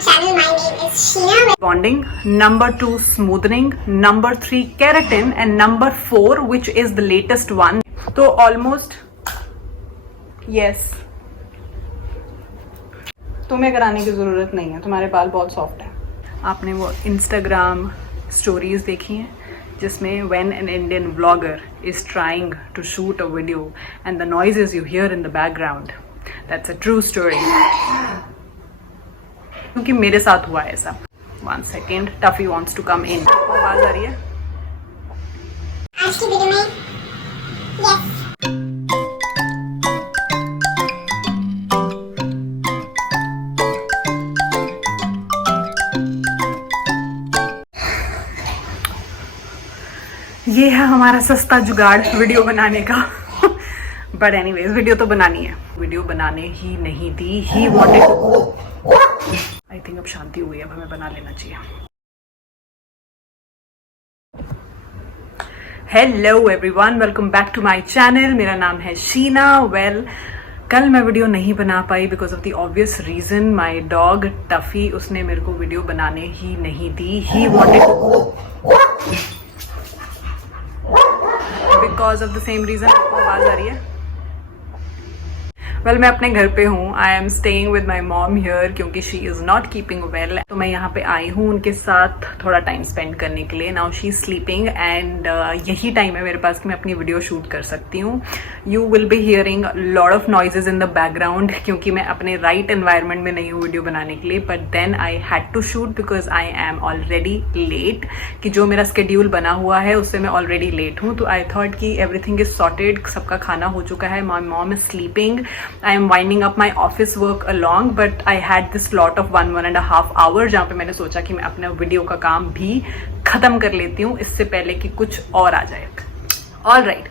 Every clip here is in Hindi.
channel. My name is Sheena. Bonding, number 2 smoothening, number 3 keratin, and number 4 which is the latest one. तो almost yes, तुम्हें कराने की ज़रूरत नहीं है, तुम्हारे बाल बहुत सॉफ्ट हैं. आपने वो इंस्टाग्राम स्टोरीज देखी हैं जिसमें when an Indian vlogger is trying to shoot a video and the noises you hear in the background, that's a true story. क्योंकि मेरे साथ हुआ है ऐसा. 1 second, Tuffy wants to come in. आवाज आ रही है? आज की वीडियो में yes. ये है हमारा सस्ता जुगाड़ वीडियो बनाने का. बट एनीवेज वीडियो तो बनानी है. वीडियो बनाने ही नहीं दी. He wanted. आई थिंक अब शांति हुई है, अब हमें बना लेना चाहिए. Hello everyone, welcome back to my channel. मेरा नाम है शीना. वेल, कल मैं वीडियो नहीं बना पाई because of the obvious reason. My dog Tuffy, उसने मेरे को वीडियो बनाने ही नहीं दी. He wanted because of the same reason. आवाज आ रही है? वेल, मैं अपने घर पे हूँ. I am staying with my mom here क्योंकि she is not keeping well. तो मैं यहाँ पे आई हूँ उनके साथ थोड़ा टाइम स्पेंड करने के लिए. Now she is sleeping and यही टाइम है मेरे पास कि मैं अपनी वीडियो शूट कर सकती हूँ. You will be hearing lot of noises in the background क्योंकि मैं अपने राइट एनवायरमेंट में नहीं हूँ वीडियो बनाने के लिए. But then I had to shoot because I am already late. कि जो मेरा स्केड्यूल बना हुआ है उससे मैं ऑलरेडी लेट हूँ. तो आई थॉट कि एवरीथिंग इज सॉर्टेड, सबका खाना हो चुका है. My mom is sleeping. I am winding up my office work along, but I had this slot of 1.5 hours जहाँ पे मैंने सोचा कि मैं अपना वीडियो का काम भी खत्म कर लेती हूँ इससे पहले कि कुछ और आ जाए. ऑल राइट,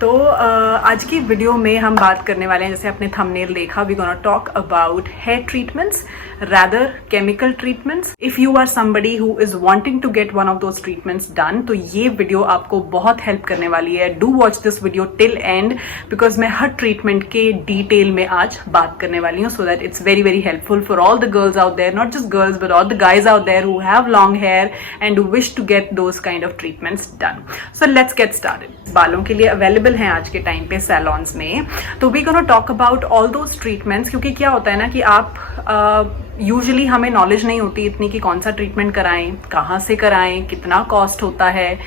तो आज की वीडियो में हम बात करने वाले हैं, जैसे आपने थंबनेल देखा, we gonna talk about hair treatments, rather chemical treatments. If you are somebody who is wanting to get one of those treatments done, तो ये वीडियो आपको बहुत हेल्प करने वाली है. Do watch this video till end because मैं हर ट्रीटमेंट के डिटेल में आज बात करने वाली हूँ, so that it's very very helpful for all the girls out there, not just girls but all the guys out there who have long hair and who wish to get those kind of treatments done. So let's get started. बालों के लिए अवेलेबल हैं आज के टाइम पे सैलॉन्स में. तो we gonna talk about all those treatments क्योंकि क्या होता है ना कि आप यूजुअली हमें नॉलेज नहीं होती इतनी कि कौन सा ट्रीटमेंट कराएं, कहाँ से कराएं, कितना कॉस्ट होता है,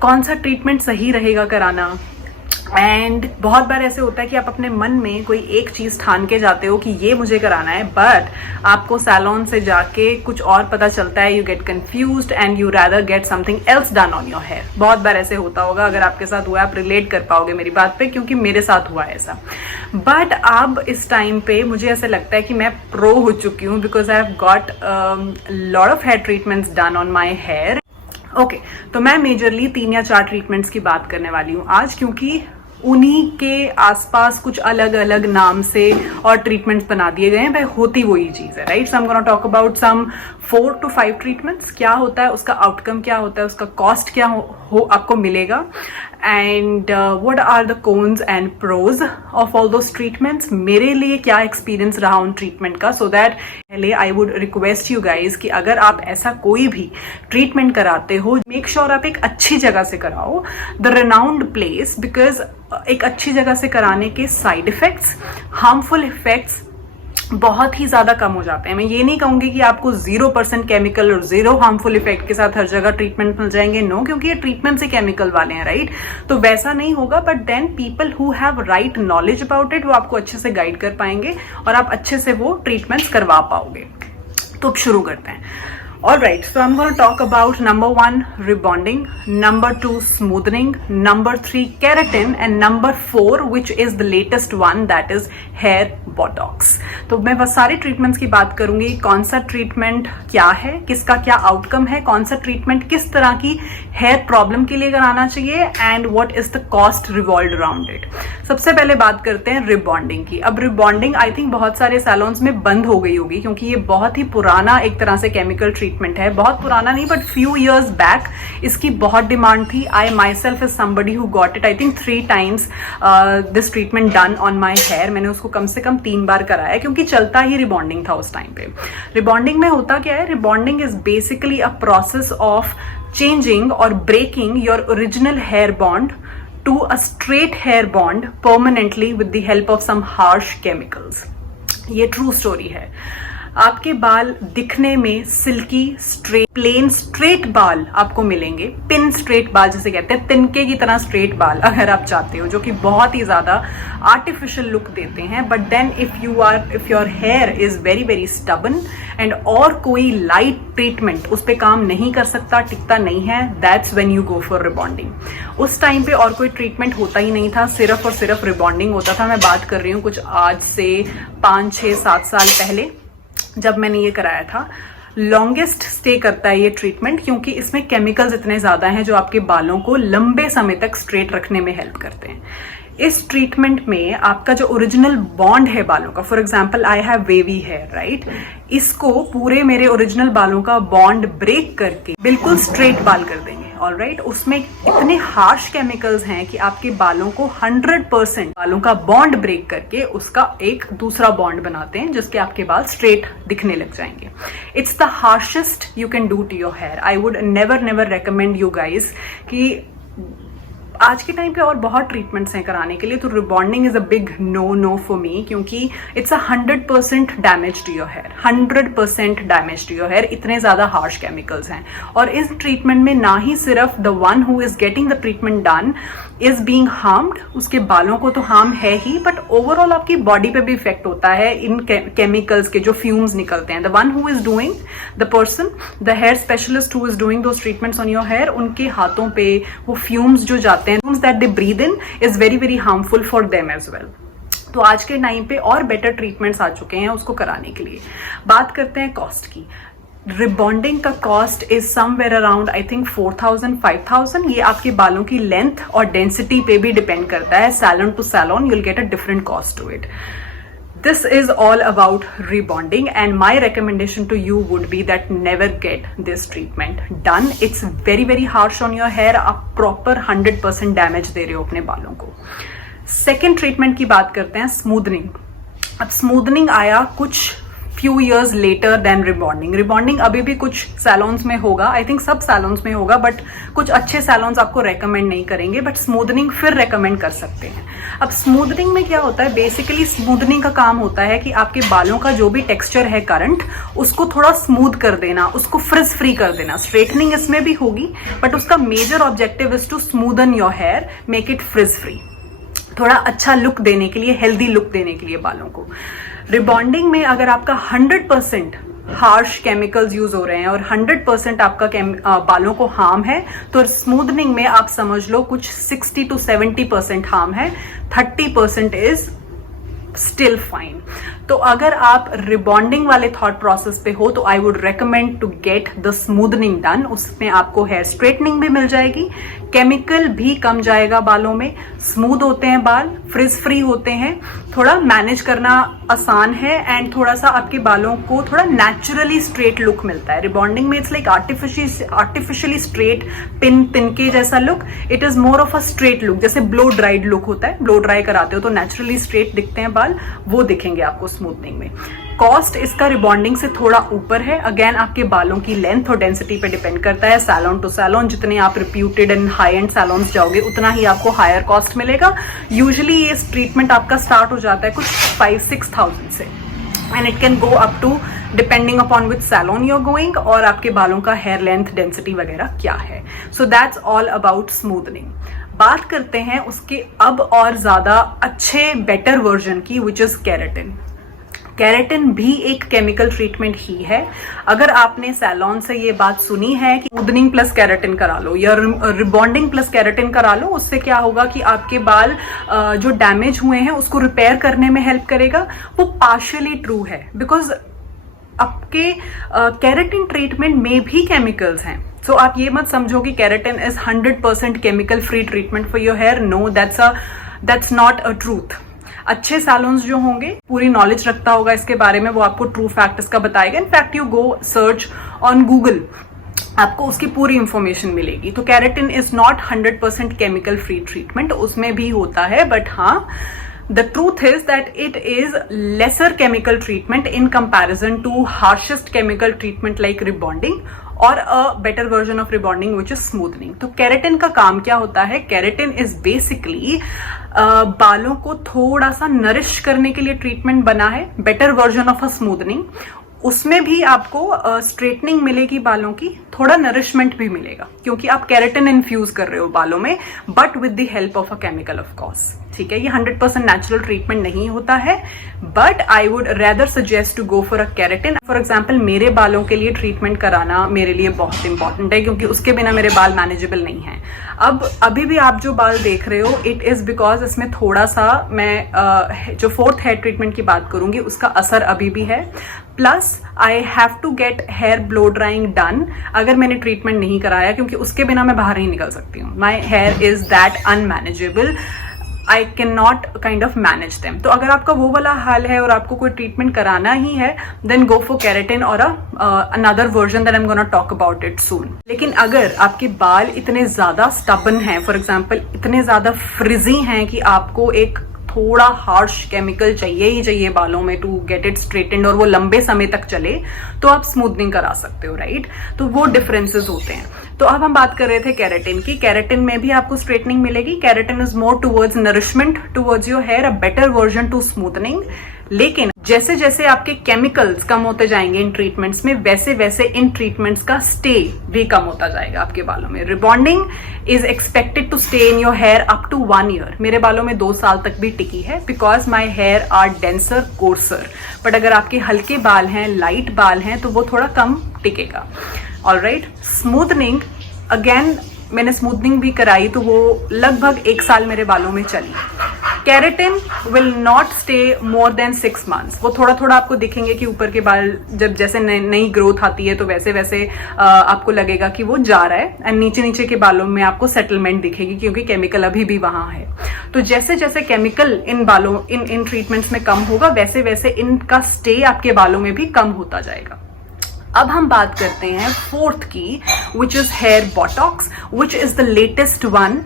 कौन सा ट्रीटमेंट सही रहेगा कराना. एंड बहुत बार ऐसे होता है कि आप अपने मन में कोई एक चीज ठान के जाते हो कि ये मुझे कराना है, बट आपको सैलून से जाके कुछ और पता चलता है. You get confused and you rather get something else done on your hair. बहुत बार ऐसे होता होगा. अगर आपके साथ हुआ है आप रिलेट कर पाओगे मेरी बात पे क्योंकि मेरे साथ हुआ है ऐसा. बट अब इस टाइम पे मुझे ऐसे लगता है कि मैं प्रो हो चुकी हूँ because I have got lot of hair treatments done on my hair. Okay, तो मैं मेजरली 3 या 4 ट्रीटमेंट्स की बात करने वाली हूँ आज क्योंकि उन्हीं के आसपास कुछ अलग अलग नाम से और ट्रीटमेंट्स बना दिए गए हैं. भाई होती वही चीज है, right. So I am gonna talk about some 4 to 5 treatments. क्या होता है, उसका आउटकम क्या होता है, उसका कॉस्ट क्या हो आपको मिलेगा, and what are the cons and pros of all those treatments. मेरे लिए क्या एक्सपीरियंस रहा उन ट्रीटमेंट का, सो दैट पहले I would request you guys कि अगर आप ऐसा कोई भी ट्रीटमेंट कराते हो, मेक श्योर आप एक अच्छी जगह से कराओ, द रेनाउंड प्लेस. बिकॉज एक अच्छी जगह से कराने के साइड इफेक्ट्स, हार्मफुल इफेक्ट्स बहुत ही ज्यादा कम हो जाते हैं. मैं ये नहीं कहूंगी कि आपको 0% केमिकल और 0 हार्मफुल इफेक्ट के साथ हर जगह ट्रीटमेंट मिल जाएंगे. नो, क्योंकि ये ट्रीटमेंट से केमिकल वाले हैं, राइट. तो वैसा नहीं होगा. But then people who have right knowledge about it वो आपको अच्छे से गाइड कर पाएंगे और आप अच्छे से वो ट्रीटमेंट्स करवा पाओगे. तो अब शुरू करते हैं. Alright, so I'm going to talk about number 1 rebonding, number 2 smoothening, number 3 keratin, and number 4 which is the latest one, that is hair botox. तो मैं बस सारे ट्रीटमेंट्स की बात करूंगी. कौन सा ट्रीटमेंट क्या है, किसका क्या आउटकम है, कौन सा ट्रीटमेंट किस तरह की हेयर प्रॉब्लम के लिए कराना चाहिए, and what is the cost revolved around it. सबसे पहले बात करते हैं रिबॉन्डिंग की. अब रिबॉन्डिंग आई थिंक बहुत सारे सैलून्स में बंद हो गई होगी क्योंकि ये बहुत ही पुराना एक तरह से केमिकल ट्रीटमेंट है, बहुत पुराना नहीं बट फ्यू इयर्स बैक इसकी बहुत डिमांड थी. I myself is somebody who got it I think 3 times this treatment done on my hair. मैंने उसको कम से कम 3 बार कराया क्योंकि चलता ही रिबॉन्डिंग था उस टाइम पे. रिबॉन्डिंग में होता क्या है, rebonding is basically a process of changing or breaking your original hair bond to a straight hair bond permanently with the help of some harsh chemicals. ये ट्रू स्टोरी है. आपके बाल दिखने में सिल्की स्ट्रेट प्लेन स्ट्रेट बाल आपको मिलेंगे, पिन स्ट्रेट बाल जिसे कहते हैं, तिनके की तरह स्ट्रेट बाल अगर आप चाहते हो, जो कि बहुत ही ज्यादा आर्टिफिशियल लुक देते हैं. But then if your hair is very very stubborn and और कोई लाइट ट्रीटमेंट उस पर काम नहीं कर सकता, टिकता नहीं है, that's when you go for rebonding. उस टाइम पे और कोई ट्रीटमेंट होता ही नहीं था, सिर्फ और सिर्फ रिबॉन्डिंग होता था. मैं बात कर रही हूँ कुछ आज से 5, 6, 7 साल पहले जब मैंने ये कराया था. लॉन्गेस्ट स्टे करता है ये ट्रीटमेंट क्योंकि इसमें केमिकल्स इतने ज्यादा हैं जो आपके बालों को लंबे समय तक स्ट्रेट रखने में हेल्प करते हैं. इस ट्रीटमेंट में आपका जो ओरिजिनल बॉन्ड है बालों का, for example I have wavy hair right, इसको पूरे मेरे ओरिजिनल बालों का बॉन्ड ब्रेक करके बिल्कुल स्ट्रेट बाल कर देंगे. ऑलराइट, उसमें इतने हार्श केमिकल्स हैं कि आपके बालों को 100% बालों का बॉन्ड ब्रेक करके उसका एक दूसरा बॉन्ड बनाते हैं जिसके आपके बाल स्ट्रेट दिखने लग जाएंगे. It's the harshest you can do to your hair. I would never recommend you guys कि आज के टाइम पे और बहुत ट्रीटमेंट्स हैं कराने के लिए, तो rebonding is a big no for me क्योंकि it's 100% damage to your hair, 100% damage to your hair. इतने ज्यादा हार्श केमिकल्स हैं और इस ट्रीटमेंट में ना ही सिर्फ the one who is getting the treatment done is being harmed, उसके बालों को तो हार्म है ही, बट ओवरऑल आपकी बॉडी पे भी इफेक्ट होता है इन केमिकल्स के जो फ्यूम्स निकलते हैं. The one who is doing, the person, the hair specialist who is doing those treatments on your hair, उनके हाथों पे वो फ्यूम्स जो जाते हैं, fumes that they breathe in is very very harmful for them as well. तो आज के टाइम पे और बेटर ट्रीटमेंट्स आ चुके हैं उसको कराने के लिए. बात करते हैं कॉस्ट की. रिबॉन्डिंग का cost is somewhere around I think 4,000 5,000. ये आपके बालों की लेंथ और डेंसिटी पे भी डिपेंड करता है. Salon to salon you will get a different cost to it. This is all about rebonding and my recommendation to you would be that never get this treatment done. It's very very harsh on your hair. आप proper 100% damage दे रहे हो अपने बालों को. Second treatment की बात करते हैं, स्मूदनिंग. अब स्मूदनिंग आया कुछ few years later than rebonding. Rebonding अभी भी कुछ सैलून्स में होगा, आई थिंक सब सैलून्स में होगा, बट कुछ अच्छे सैलून्स आपको रेकमेंड नहीं करेंगे, बट स्मूदनिंग फिर रेकमेंड कर सकते हैं. अब स्मूदनिंग में क्या होता है, बेसिकली स्मूदनिंग का काम होता है कि आपके बालों का जो भी टेक्सचर है करंट, उसको थोड़ा स्मूथ कर देना, उसको फ्रिज फ्री कर देना. स्ट्रेटनिंग इसमें भी होगी बट उसका major objective is to smoothen your hair, make it frizz free, थोड़ा अच्छा लुक देने के लिए, हेल्दी लुक देने के लिए बालों को. रिबॉन्डिंग में अगर आपका 100% हार्श केमिकल्स यूज हो रहे हैं और 100% आपका बालों को हार्म है, तो स्मूदनिंग में आप समझ लो कुछ 60 to 70% हार्म है, 30% इज स्टिल फाइन. तो अगर आप रिबॉन्डिंग वाले थॉट प्रोसेस पे हो तो I would recommend to get the smoothening done. उसमें आपको हेयर स्ट्रेटनिंग भी मिल जाएगी, केमिकल भी कम जाएगा बालों में, स्मूथ होते हैं बाल, फ्रिज फ्री होते हैं, थोड़ा मैनेज करना आसान है एंड थोड़ा सा आपके बालों को थोड़ा नेचुरली स्ट्रेट लुक मिलता है. रिबॉन्डिंग में इट्स लाइक आर्टिफिशियली स्ट्रेट तिनके जैसा look. It is more of a straight look, जैसे ब्लो ड्राइड लुक होता है, ब्लो ड्राई कराते हो तो नेचुरली स्ट्रेट दिखते हैं बाल, वो दिखेंगे आपको स्मूथनिंग में. कॉस्ट इसका रिबॉन्डिंग से थोड़ा ऊपर है. अगेन आपके बालों की लेंथ और डेंसिटी पे डिपेंड करता है. सैलून टू सैलून, जितने आप reputed and high end salons जाओगे उतना ही आपको हायर कॉस्ट मिलेगा. यूजुअली ये ट्रीटमेंट आपका स्टार्ट हो जाता है कुछ 5-6,000 से and it can go up to depending upon which salon you are going और आपके बालों का हेयर लेंथ डेंसिटी वगैरह क्या है. So that's all about smoothening. बात करते हैं उसके अब और ज्यादा अच्छे बेटर वर्जन की, विच इज केराटिन. केराटिन भी एक केमिकल ट्रीटमेंट ही है. अगर आपने सैलून से ये बात सुनी है कि स्मूदनिंग प्लस केराटिन करा लो या रिबॉन्डिंग प्लस केराटिन करा लो, उससे क्या होगा कि आपके बाल जो डैमेज हुए हैं उसको रिपेयर करने में हेल्प करेगा, वो पार्शियली ट्रू है. बिकॉज आपके केराटिन ट्रीटमेंट में भी केमिकल्स हैं. सो आप ये मत समझो कि keratin is 100% chemical free treatment for your hair. No, that's not a truth. अच्छे सैलून्स जो होंगे, पूरी नॉलेज रखता होगा इसके बारे में, वो आपको ट्रू फैक्ट इसका बताएगा. In fact you go search on Google, आपको उसकी पूरी इंफॉर्मेशन मिलेगी. तो keratin is not 100% chemical free treatment, उसमें भी होता है, बट हाँ, the truth is that it is lesser chemical treatment in comparison to harshest chemical treatment like rebonding or a better version of rebonding which is smoothing. तो केराटिन का काम क्या होता है? केराटिन इज बेसिकली बालों को थोड़ा सा नरिश करने के लिए ट्रीटमेंट बना है, better version of a smoothening. उसमें भी आपको स्ट्रेटनिंग मिलेगी बालों की, थोड़ा नरिशमेंट भी मिलेगा क्योंकि आप केराटिन इन्फ्यूज कर रहे हो बालों में, but with the help of a chemical of course. ठीक है, ये 100% नेचुरल ट्रीटमेंट नहीं होता है, but I would rather suggest to go for a keratin. For example, मेरे बालों के लिए ट्रीटमेंट कराना मेरे लिए बहुत इंपॉर्टेंट है क्योंकि उसके बिना मेरे बाल मैनेजेबल नहीं है. अब अभी भी आप जो बाल देख रहे हो, इट इज बिकॉज इसमें थोड़ा सा मैं जो 4th हेयर ट्रीटमेंट की बात करूंगी उसका असर अभी भी है. Plus I have to get hair blow drying done अगर मैंने ट्रीटमेंट नहीं कराया, क्योंकि उसके बिना मैं बाहर नहीं निकल सकती हूँ. My here is that unmanageable, I can not kind of manage them. तो अगर आपका वो वाला हाल है और आपको कोई ट्रीटमेंट कराना ही है, देन गो फॉर केराटिन और another version that I am gonna talk about it सून. लेकिन अगर आपके बाल इतने ज्यादा स्टबन हैं, फॉर एग्जाम्पल इतने ज्यादा फ्रिजी हैं कि आपको एक थोड़ा हार्श केमिकल चाहिए ही चाहिए बालों में टू गेट इट स्ट्रेटेंड और वो लंबे समय तक चले, तो आप स्मूथनिंग करा सकते हो, राइट? तो वो डिफरेंसेस होते हैं. तो अब हम बात कर रहे थे केराटिन की. केराटिन में भी आपको स्ट्रेटनिंग मिलेगी. Keratin is more towards nourishment towards your hair, a better version to smoothening. लेकिन जैसे जैसे आपके केमिकल्स कम होते जाएंगे इन ट्रीटमेंट्स में, वैसे वैसे इन ट्रीटमेंट्स का स्टे भी कम होता जाएगा आपके बालों में. Rebonding is expected to stay in your hair up to 1 year. मेरे बालों में 2 साल तक भी टिकी है because my hair are denser, coarser. But अगर आपके हल्के बाल हैं, लाइट बाल हैं, तो वो थोड़ा कम टिकेगा. ऑलराइट, स्मूथनिंग अगेन मैंने स्मूथनिंग भी कराई तो वो लगभग 1 साल मेरे बालों में चली. Keratin will not stay more than 6 months. वो थोड़ा थोड़ा आपको दिखेंगे कि ऊपर के बाल जब जैसे नई ग्रोथ आती है तो वैसे वैसे आपको लगेगा कि वो जा रहा है, एंड नीचे नीचे के बालों में आपको सेटलमेंट दिखेगी क्योंकि केमिकल अभी भी वहां है. तो जैसे जैसे केमिकल इन बालों इन ट्रीटमेंट्स में कम होगा, वैसे वैसे इनका स्टे आपके बालों में भी कम होता जाएगा. अब हम बात करते हैं 4th की, which is here Botox, which is the latest one,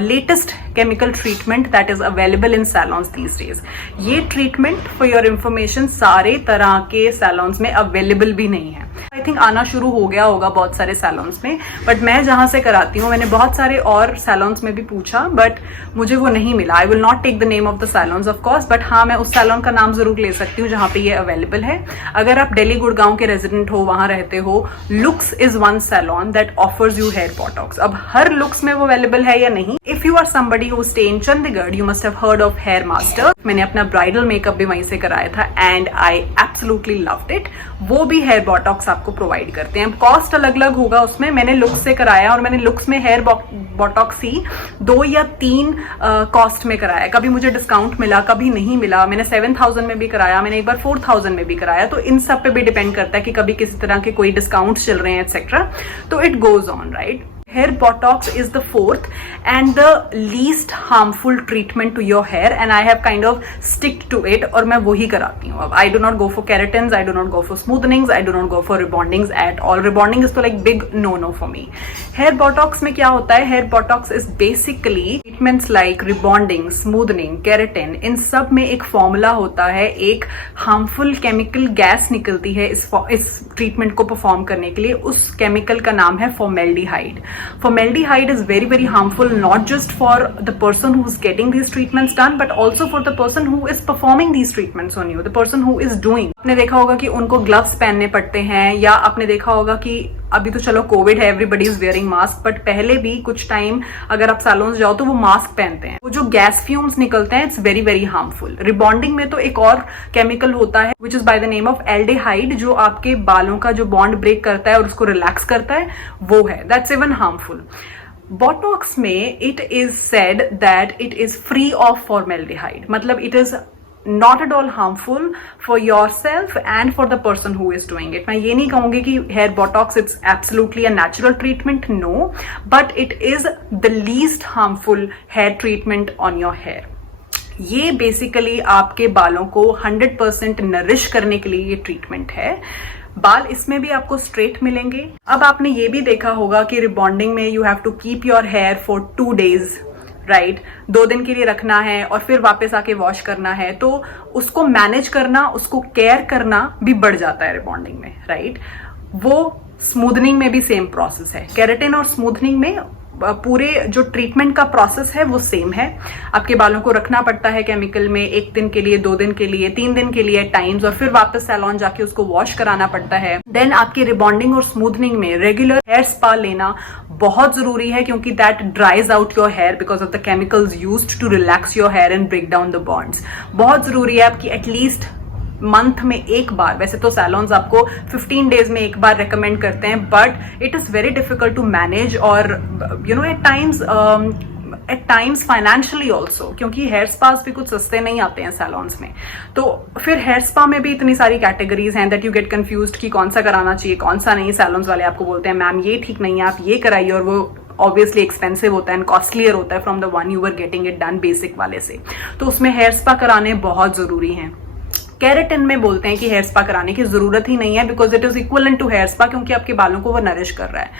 latest chemical treatment that is available in salons these days. ये ट्रीटमेंट फॉर योर इंफॉर्मेशन सारे तरह के सैलॉन्स में अवेलेबल भी नहीं है. आई थिंक आना शुरू हो गया होगा बहुत सारे सैलॉन्स में, बट मैं जहां से कराती हूँ, मैंने बहुत सारे और सैलॉन्स में भी पूछा बट मुझे वो नहीं मिला. I will not take the name of the salons of course, but हाँ, मैं उस सैलॉन का नाम जरूर ले सकती हूँ जहां पे ये अवेलेबल है. अगर आप दिल्ली गुड़गांव के रेजिडेंट हो, वहां रहते हो, Looks is one salon that offers you hair botox. अब हर लुक्स में वो अवेलेबल है या नहीं, if you are somebody who stay in Chandigarh, you must have heard of Hair Master. मैंने अपना ब्राइडल मेकअप भी वहीं से कराया था and I absolutely loved it. वो भी हेयर बोटॉक्स आपको प्रोवाइड करते हैं. कॉस्ट अलग अलग होगा उसमें. मैंने लुक्स से कराया और मैंने लुक्स में हेयर बोटॉक्स ही 2 या 3 कॉस्ट में कराया. कभी मुझे डिस्काउंट मिला, कभी नहीं मिला. मैंने 7,000 में भी कराया, मैंने एक बार 4,000 में भी कराया. तो इन सब पे भी डिपेंड करता है कि कभी किसी तरह के कोई डिस्काउंट चल रहे हैं एक्सेट्रा. तो it goes on, right? Hair botox is the 4th and the least harmful treatment to your hair, and I have kind of stick to it और मैं वही कराती हूँ. अब I do not go for keratins, I do not go for smoothenings, I do not go for rebondings at all. Rebonding is तो like big no for me. Hair botox में क्या होता है? Hair botox is basically treatments like rebonding, smoothening, keratin. इन सब में एक फॉर्मूला होता है, एक हार्मफुल केमिकल गैस निकलती है इस ट्रीटमेंट को परफॉर्म करने के लिए. उस केमिकल का नाम है formaldehyde. Formaldehyde is very, very harmful, not just for the person who is getting these treatments done, but also for the person who is performing these treatments on you, the person who is doing. आपने देखा होगा कि उनको ग्लव्स पहनने पड़ते हैं, या आपने देखा होगा कि अभी तो चलो कोविड है, everybody is wearing mask, but पहले भी कुछ टाइम अगर आप सैलून्स जाओ तो वो मास्क पहनते हैं. वो जो गैस फ्यूम्स निकलते हैं, it's very very harmful. Rebonding में तो एक और केमिकल होता है which is by the name of aldehyde, जो आपके बालों का जो बॉन्ड ब्रेक करता है और उसको रिलैक्स करता है, वो है. That's even harmful. बोटॉक्स में it is said that it is free of formaldehyde, मतलब इट इज not at all harmful for yourself and for the person who is doing it. मैं ये नहीं कहूंगी कि hair botox it's absolutely a natural treatment, no, but it is the least harmful hair treatment on your hair. ये बेसिकली आपके बालों को 100% नरिश करने के लिए ये ट्रीटमेंट है। बाल इसमें भी आपको स्ट्रेट मिलेंगे। अब आपने ये भी देखा होगा कि रिबॉन्डिंग में you have to keep your hair for 2 days, right 2 दिन के लिए रखना है और फिर वापस आके वॉश करना है, तो उसको मैनेज करना, उसको केयर करना भी बढ़ जाता है रिबॉन्डिंग में, राइट। वो स्मूथनिंग में भी सेम प्रोसेस है। केराटिन और स्मूथनिंग में पूरे जो ट्रीटमेंट का प्रोसेस है वो सेम है। आपके बालों को रखना पड़ता है केमिकल में 1 दिन के लिए, 2 दिन के लिए, 3 दिन के लिए टाइम्स, और फिर वापस सैलून जाके उसको वॉश कराना पड़ता है। देन आपकी रिबॉन्डिंग और स्मूथनिंग में रेगुलर हेयर स्पा लेना बहुत जरूरी है, क्योंकि that dries out your hair because of the chemicals used to relax your hair and break down the bonds. बहुत जरूरी है आपकी एटलीस्ट मंथ में एक बार, वैसे तो सैलून्स आपको 15 डेज में एक बार रेकमेंड करते हैं, but it is very difficult to manage और you know at times financially also, क्योंकि हेयर स्पास भी कुछ सस्ते नहीं आते हैं सैलून्स में। तो फिर हेयर स्पा में भी इतनी सारी कैटेगरीज हैं दैट यू गेट कंफ्यूज्ड कि कौन सा कराना चाहिए कौन सा नहीं। सैलून्स वाले आपको बोलते हैं मैम ये ठीक नहीं है, आप ये कराइए, और वो ऑब्वियसली एक्सपेंसिव होता है एंड कॉस्टलियर होता है from the one you were getting it done basic वाले से। तो उसमें हेयर स्पा कराने बहुत जरूरी हैं। केराटिन में बोलते हैं कि हेयर स्पा कराने की जरूरत ही नहीं है because it is equivalent to hair spa, क्योंकि आपके बालों को वो नरिश कर रहा है।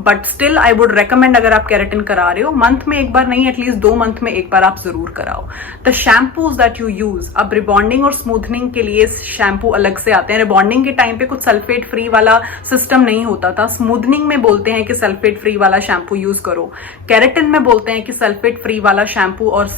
But still I would recommend, अगर आप केराटिन करा रहे हो मंथ में एक बार नहीं, एटलीस्ट 2 मंथ में एक बार आप जरूर कराओ। The shampoos that you use, अब रिबॉन्डिंग और स्मूथनिंग के लिए शैम्पू अलग से आते हैं। रिबॉन्डिंग के टाइम पे कुछ सल्फेट फ्री वाला सिस्टम नहीं होता था। स्मूथनिंग में बोलते हैं कि सल्फेट फ्री वाला शैम्पू यूज करो। केराटिन में बोलते हैं कि सल्फेट फ्री वाला शैम्पू और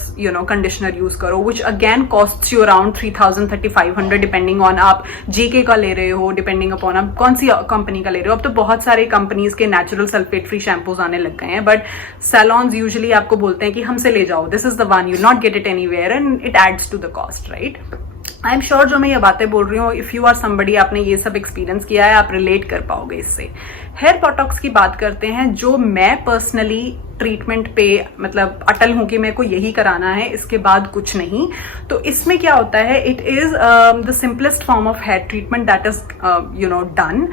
कंडीशनर यूज करो, which again costs you around 3000-3500 depending on आप जीके का ले रहे हो, डिपेंडिंग अपॉन आप कौन सी कंपनी का ले रहे हो। अब तो बहुत सारे कंपनीज के नेचुरल सल्फेट फ्री शैम्पूज आने लग गए हैं, बट सैलून्स यूजुअली आपको बोलते हैं कि हमसे ले जाओ, this is the one, you not get it anywhere and it adds to the cost, right. I am sure जो मैं ये बातें बोल रही हूँ, इफ यू आर समबडी, आपने ये सब एक्सपीरियंस किया है, आप रिलेट कर पाओगे इससे। हेयर बोटॉक्स की बात करते हैं, जो मैं पर्सनली ट्रीटमेंट पे मतलब अटल हूं कि मेरे को यही कराना है, इसके बाद कुछ नहीं। तो इसमें क्या होता है, it is the simplest form of hair treatment that is done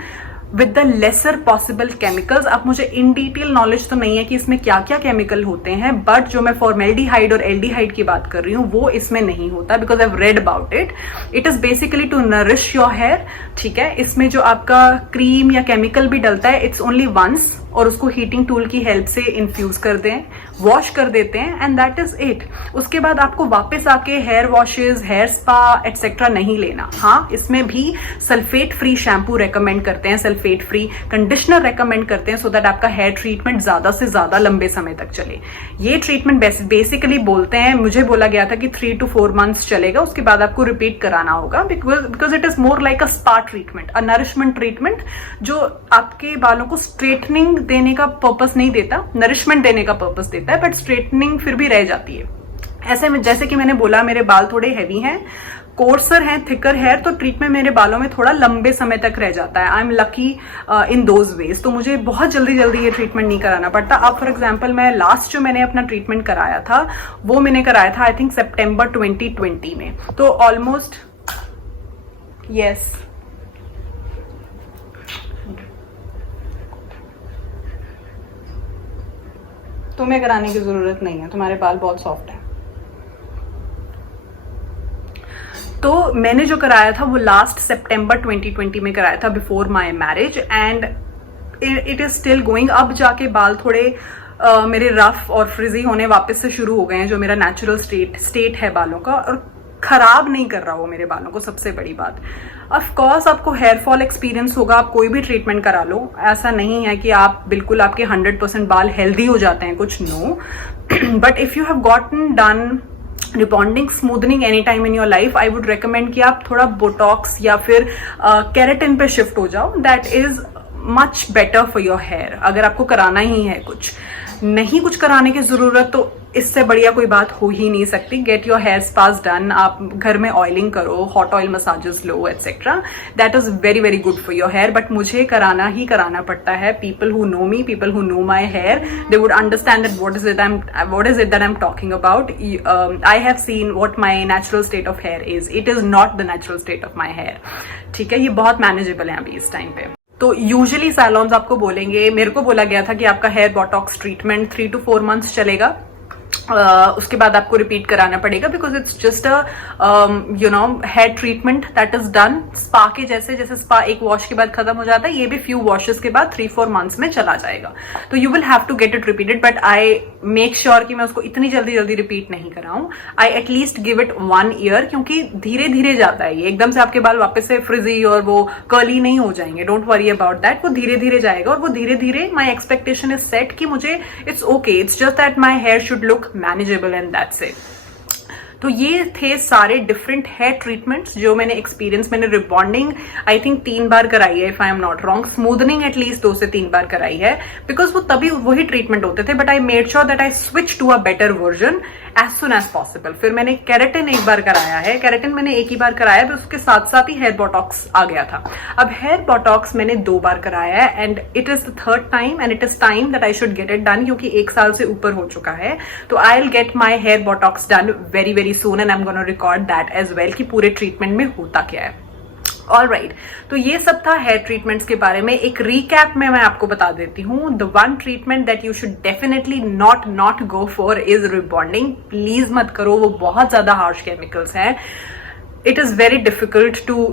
with the lesser possible chemicals. अब मुझे इन डिटेल नॉलेज तो नहीं है कि इसमें क्या क्या केमिकल होते हैं, बट जो मैं फॉर्मेल्डिहाइड और एल्डिहाइड की बात कर रही हूँ वो इसमें नहीं होता, because I have read about it. It is basically to nourish your hair, ठीक है। इसमें जो आपका क्रीम या केमिकल भी डलता है, इट्स ओनली वंस, और उसको हीटिंग टूल की हेल्प से इन्फ्यूज कर दें, वॉश कर देते हैं, एंड दैट इज इट। उसके बाद आपको वापस आके hair washes, hair spa etcetera नहीं लेना। हाँ, इसमें भी सल्फेट फ्री शैम्पू रेकमेंड करते हैं, सल्फेट फ्री कंडीशनर रेकमेंड करते हैं, सो दैट आपका हेयर ट्रीटमेंट ज्यादा से ज्यादा लंबे समय तक चले। ये ट्रीटमेंट बेसिकली बोलते हैं, मुझे बोला गया था कि 3 to 4 months चलेगा, उसके बाद आपको रिपीट कराना होगा, because it is more like a spa treatment, a nourishment treatment, जो आपके बालों को स्ट्रेटनिंग देने का पर्पस नहीं देता, नरिशमेंट देने का पर्पस देता है, बट स्ट्रेटनिंग फिर भी रह जाती है। ऐसे में जैसे कि मैंने बोला, मेरे बाल थोड़े हैवी हैं, कोर्सर हैं, थिकर हेयर, तो ट्रीटमेंट मेरे बालों में थोड़ा लंबे समय तक रह जाता है। I am lucky in those veg, तो मुझे बहुत जल्दी जल्दी ये ट्रीटमेंट नहीं कराना पड़ता। अब फॉर एग्जांपल मैं लास्ट जो मैंने अपना ट्रीटमेंट कराया था वो मैंने कराया था आई थिंक सितंबर 2020 में, तो ऑलमोस्ट यस तुम्हें कराने की जरूरत नहीं है, तुम्हारे बाल बहुत सॉफ्ट है। तो मैंने जो कराया था वो लास्ट सितंबर 2020 में कराया था, before my marriage, and it is still going. अब जाके बाल थोड़े मेरे रफ और फ्रिजी होने वापस से शुरू हो गए हैं, जो मेरा नेचुरल स्टेट है बालों का, और खराब नहीं कर रहा वो मेरे बालों को, सबसे बड़ी बात। ऑफ कोर्स आपको हेयर फॉल एक्सपीरियंस होगा, आप कोई भी ट्रीटमेंट करा लो, ऐसा नहीं है कि आप बिल्कुल आपके 100% बाल हेल्दी हो जाते हैं, कुछ no. But if you have gotten done rebonding, smoothening any time in your life, I would recommend कि आप थोड़ा बोटॉक्स या फिर केराटिन पे शिफ्ट हो जाओ। That is much better for your hair, अगर आपको कराना ही है। कुछ नहीं, कुछ कराने की जरूरत तो इससे बढ़िया कोई बात हो ही नहीं सकती। Get your hair spas done, आप घर में ऑयलिंग करो, हॉट ऑयल मसाजेस लो etcetera, that is very very good for your hair. But मुझे कराना ही कराना पड़ता है। People who know me, people who know my hair, they would understand that what is it that I am talking about. I have seen what my natural state of hair is, it is not the natural state of my hair, ठीक है। ये बहुत मैनेजेबल है अभी इस टाइम पे। तो यूजुअली सैलून्स आपको बोलेंगे, मेरे को बोला गया था कि आपका hair Botox treatment 3 to 4 months चलेगा, उसके बाद आपको रिपीट कराना पड़ेगा, because it's just hair treatment that is done spa के जैसे स्पा एक वॉश के बाद खत्म हो जाता है, ये भी फ्यू वॉशेस के बाद 3-4 मंथ्स में चला जाएगा. तो you will have to get it repeated, but I make sure कि मैं उसको इतनी जल्दी रिपीट नहीं कराऊं. I at least give it 1 year, क्योंकि धीरे धीरे जाता है ये, एकदम से आपके बाल वापस से फ्रिजी और वो कर्ली नहीं हो जाएंगे. डोंट वरी अबाउट दैट, वो धीरे धीरे जाएगा. और वो धीरे धीरे माई एक्सपेक्टेशन इज सेट कि मुझे it's okay, it's just that my hair should look manageable and that's it. तो ये थे सारे डिफरेंट हेयर ट्रीटमेंट्स जो मैंने एक्सपीरियंस. मैंने रिबॉन्डिंग आई थिंक 3 बार कराई है, if I am not wrong. Smoothening at least 2 से 3 बार कराई है, बिकॉज वो तभी वही ट्रीटमेंट होते थे. But I made sure that I switch to a better version as soon as possible. फिर मैंने केराटिन एक बार कराया है. केराटिन मैंने एक ही बार कराया है, उसके साथ साथ ही हेयर बोटॉक्स आ गया था. अब हेयर बोटॉक्स मैंने 2 बार कराया है, and it is the 3rd time, and it is time that I should get it done, क्योंकि 1 साल से ऊपर हो चुका है. तो I will get my hair botox done very very soon, and I am gonna record that as well कि पूरे ट्रीटमेंट में होता क्या है. ऑलराइट, तो ये सब था हेयर ट्रीटमेंट्स के बारे में. एक रिकैप में मैं आपको बता देती हूँ. The one treatment that you should definitely not go for is rebonding. Please मत करो, वो बहुत ज्यादा हार्श केमिकल्स हैं. It is very difficult to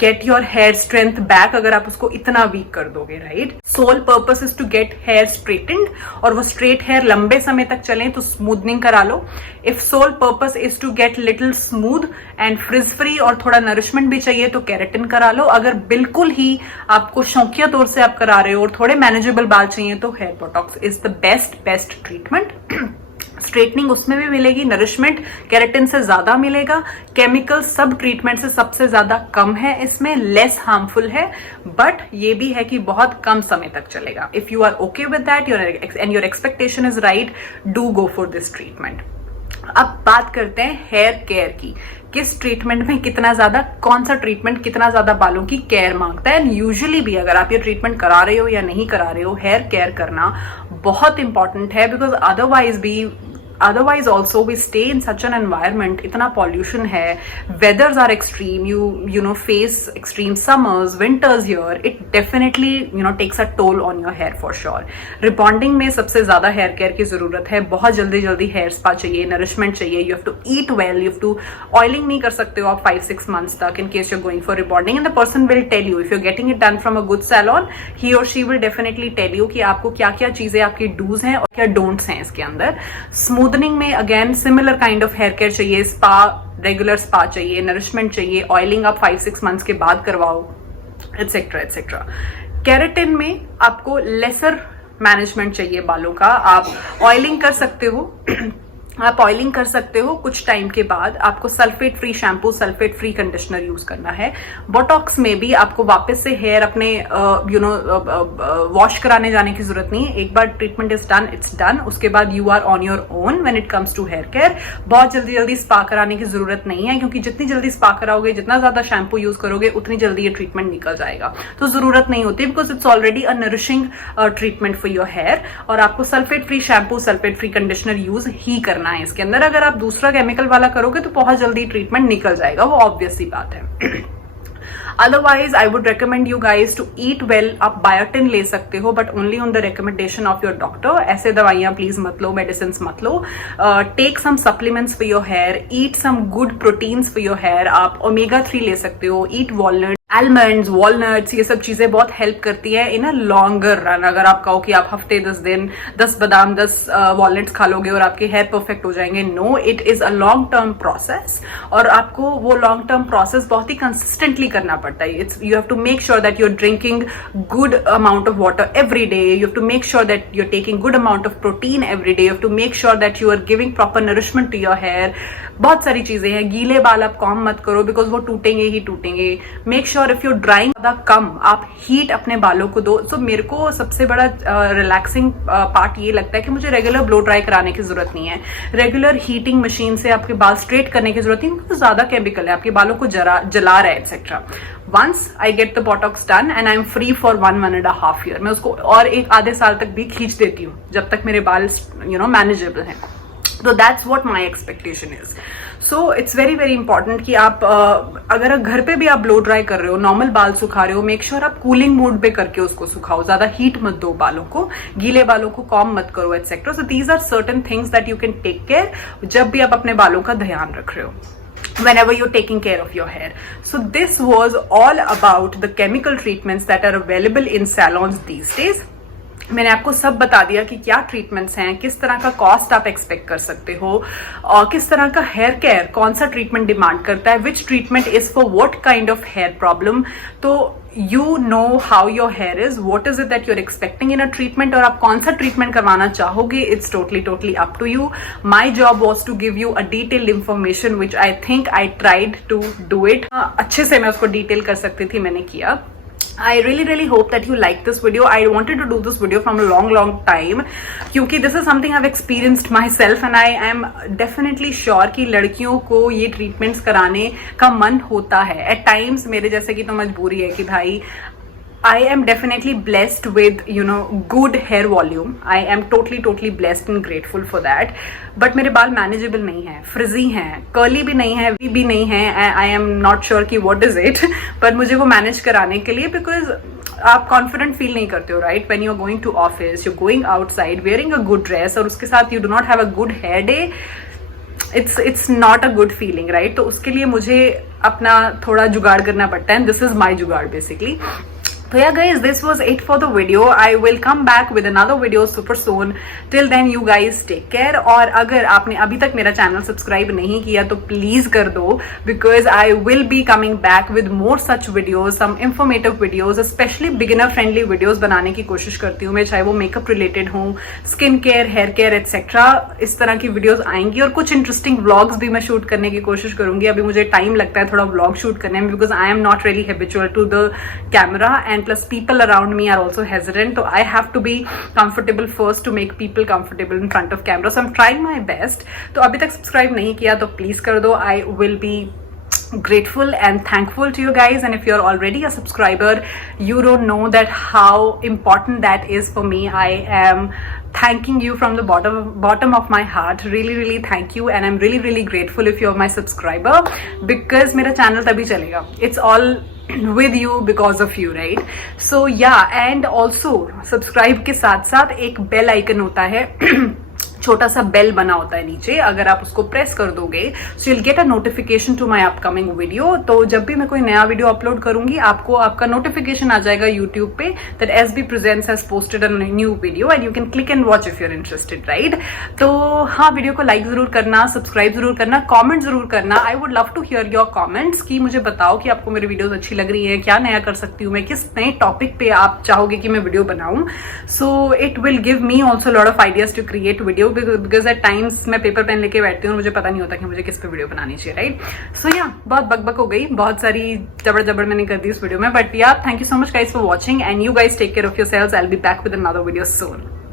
get your hair strength back अगर आप उसको इतना वीक कर दोगे, right. Sole purpose is to get hair straightened, और वो स्ट्रेट हेयर लंबे समय तक चलें तो स्मूदनिंग करा लो. If sole purpose is to get little smooth and frizz free और थोड़ा नरिशमेंट भी चाहिए तो केराटिन करा लो. अगर बिल्कुल ही आपको शौकिया तौर से आप करा रहे हो और थोड़े मैनेजेबल बाल चाहिए तो hair botox is the best treatment. Straightening उसमें भी मिलेगी, नरिशमेंट केराटिन से ज्यादा मिलेगा, केमिकल सब ट्रीटमेंट से सबसे ज्यादा कम है, इसमें लेस हार्मफुल है, बट ये भी है कि बहुत कम समय तक चलेगा. If you are okay with that and your expectation is right, do go for this treatment. अब बात करते हैं हेयर केयर की. किस ट्रीटमेंट में कितना ज्यादा, कौन सा ट्रीटमेंट कितना ज्यादा बालों की केयर मांगता है. एंड यूजुअली भी अगर आप ये ट्रीटमेंट करा रहे हो या नहीं करा रहे हो, हेयर केयर करना बहुत इंपॉर्टेंट है, because otherwise also we stay in such an environment, इतना pollution है, weathers are extreme, you face extreme summers, winters here, it definitely takes a toll on your hair for sure. Rebonding में सबसे ज्यादा hair care की जरूरत है. बहुत जल्दी hair spa चाहिए, nourishment चाहिए, you have to eat well, you have to oiling नहीं कर सकते हो आप 5-6 months तक in case you're going for rebonding, and the person will tell you if you're getting it done from a good salon, he or she will definitely tell you कि आपको क्या क्या चीजें आपकी do's हैं और क्या don'ts हैं इसके अंदर. स्मूदनिंग में again similar kind of hair care चाहिए, स्पा, रेगुलर स्पा चाहिए, नरिशमेंट चाहिए, ऑयलिंग आप 5-6 मंथ्स के बाद करवाओ, एटसेट्रा एटसेट्रा. केराटिन में आपको लेसर मैनेजमेंट चाहिए बालों का. आप ऑयलिंग कर सकते हो आप ऑयलिंग कर सकते हो, कुछ टाइम के बाद आपको sulphate free shampoo, sulphate free conditioner use करना है. बोटॉक्स में भी आपको वापस से हेयर अपने वॉश कराने जाने की जरूरत नहीं है. एक बार treatment is done, it's done. उसके बाद you are on your own when it comes to hair care. बहुत जल्दी स्पा कराने की जरूरत नहीं है, क्योंकि जितनी जल्दी स्पा कराओगे, जितना ज्यादा शैम्पू यूज करोगे, उतनी जल्दी ये ट्रीटमेंट निकल जाएगा. तो जरूरत नहीं होती, because it's already a nourishing treatment for your hair. और आपको sulphate free shampoo, sulphate free conditioner use ही करना है इसके अंदर. अगर आप दूसरा केमिकल वाला करोगे तो बहुत जल्दी ट्रीटमेंट निकल जाएगा, वो ऑब्वियस सी बात है. Otherwise, I would recommend you guys to eat well. आप बायोटिन ले सकते हो, but only on the recommendation of your doctor. ऐसे दवाइयाँ प्लीज मत लो, medicines मत लो. Take some supplements for your hair. Eat some good proteins for your hair. आप omega-3 ले सकते हो. Eat walnuts. आलमंड्स, वॉलनट्स, ये सब चीजें बहुत हेल्प करती है इन अ लॉन्गर रन. अगर आप कहो कि आप हफ्ते 10 दिन 10 बादाम 10 वॉलनट्स खा लोगे और आपके हेयर परफेक्ट हो जाएंगे, no, it is a long term process. और आपको वो लॉन्ग टर्म प्रोसेस बहुत ही कंसिस्टेंटली करना पड़ता है. It's you have to make sure that you are drinking good amount of water every day. You have to make sure that you are taking good amount of protein every day. You have to make sure that you are giving proper nourishment to your hair. बहुत सारी चीजें हैं. गीले बाल आप कॉम मत करो, बिकॉज वो टूटेंगे ही टूटेंगे. Make sure if you drying ज्यादा कम, आप हीट अपने बालों को दो. सो मेरे को सबसे बड़ा रिलैक्सिंग पार्ट ये लगता है कि मुझे रेगुलर ब्लो ड्राई कराने की जरूरत नहीं है. रेगुलर हीटिंग मशीन से आपके बाल स्ट्रेट करने की जरूरत नहीं, क्योंकि ज्यादा केमिकल है, आपके बालों को जला रहा है, etcetera. Once I get the botox done and I am free for 1.5 year, मैं उसको और एक आधे साल तक भी खींच देती हूँ, जब तक मेरे बाल मैनेजेबल हैं. तो that's what my expectation is. So it's very very important कि आप अगर घर पे भी आप ब्लो ड्राई कर रहे हो, नॉर्मल बाल सुखा रहे हो, मेक श्योर आप कूलिंग मोड पे करके उसको सुखाओ. ज्यादा हीट मत दो बालों को, गीले बालों को कॉम मत करो etcetera. So these are certain things that you can take care जब भी आप अपने बालों का ध्यान रख रहे हो, whenever you're taking care of your hair. So this was all about the chemical treatments that are available in salons these days. मैंने आपको सब बता दिया कि क्या ट्रीटमेंट्स हैं, किस तरह का कॉस्ट आप एक्सपेक्ट कर सकते हो, और किस तरह का हेयर केयर, कौन सा ट्रीटमेंट डिमांड करता है, which treatment is for what kind of hair problem. तो you know how your hair is, what is it that you're expecting in a treatment, और आप कौन सा ट्रीटमेंट करवाना चाहोगे. It's totally up to you. My job was to give you a detailed information which I think I tried to do it. अच्छे से मैं उसको डिटेल कर सकती थी, मैंने किया. I really hope that you like this video. I wanted to do this video from a long time क्योंकि this is something I've experienced myself and I am definitely sure कि लड़कियों को ये treatments कराने का मन होता है. At times मेरे जैसे की तो मजबूरी है कि भाई I am definitely blessed with, you know, good hair volume. I am totally blessed and grateful for that. But मेरे बाल manageable नहीं हैं, frizzy हैं, curly भी नहीं है, V भी नहीं है. I am not sure कि what is it. पर मुझे वो manage कराने के लिए, because आप confident feel नहीं करते हो, right? When you are going to office, you're going outside, wearing a good dress, और उसके साथ you do not have a good hair day. It's not a good feeling, right? तो उसके लिए मुझे अपना थोड़ा जुगाड़ करना पड़ता है. This is my जुगाड़ basically. So yeah guys, this was it for the video. I will come back with another video super soon. Till then you guys take care. और अगर आपने अभी तक मेरा चैनल सब्सक्राइब नहीं किया तो प्लीज कर दो, because I will be coming back with more such videos, some informative videos, especially beginner friendly videos बनाने की कोशिश करती हूँ मैं, चाहे वो मेकअप रिलेटेड हो, skin care, hair care etcetera. इस तरह की वीडियोस आएंगी और कुछ इंटरेस्टिंग व्लॉग्स भी मैं शूट करने की कोशिश करूंगी. अभी मुझे टाइम लगता है थोड़ा व्लॉग शूट करने में, because I am not really habitual to the camera and plus people around me are also hesitant, so I have to be comfortable first to make people comfortable in front of camera. So I'm trying my best. तो अभी तक सब्सक्राइब नहीं किया तो प्लीज कर दो. I will be grateful and thankful to you guys, and if you're already a subscriber, you don't know that how important that is for me. I am thanking you from the bottom of my heart. Really thank you, and I'm really grateful if you're my subscriber, because मेरा चैनल तभी चलेगा. It's all with you because of you, right? So yeah, and also subscribe के साथ साथ एक बेल आइकन होता है छोटा सा बेल बना होता है नीचे, अगर आप उसको प्रेस कर दोगे सो you'll get a notification to my upcoming video. तो जब भी मैं कोई नया वीडियो अपलोड करूंगी आपको आपका नोटिफिकेशन आ जाएगा यूट्यूब पे that SB Presents has posted a new video and you can click and watch if you're interested, right? तो हाँ, वीडियो को लाइक जरूर करना, सब्सक्राइब जरूर करना, कॉमेंट जरूर करना. I would love to hear your comments कि मुझे बताओ कि आपको मेरी वीडियोस अच्छी लग रही है, क्या नया कर सकती हूँ मैं, किस नए टॉपिक पे आप चाहोगे कि मैं वीडियो बनाऊं. So it will give me also lot of ideas to create video, because at times मैं पेपर पेन लेके बैठती हूँ, मुझे पता नहीं होता कि मुझे किस पे वीडियो बनानी चाहिए, राइट? सो या बहुत बकबक हो गई, बहुत सारी जबड़ मैंने कर दी इस वीडियो में, but yeah thank you so much guys for watching and you guys take care of yourselves. I will be back with another video soon.